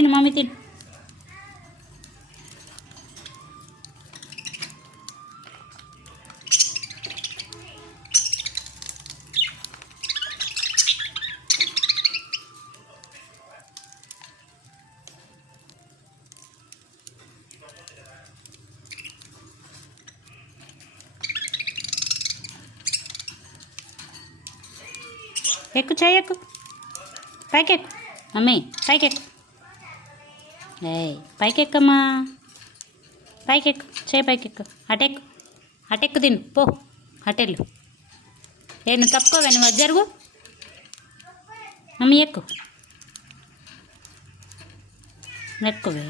తిను మమ్మీ తిను. ఎక్కు చేయకు, పైకెక్కు మమ్మీ, పైకెక్కు. పైకెక్కమ్మా, పైకెక్కు, చేయి పైకెక్కు. అటెక్కు, అటెక్కు తిను పో, అటెళ్ళు. నువ్వు తప్పుకోవే, నువ్వు జరుగు. మమ్మీ ఎక్కు, ఎక్కువే.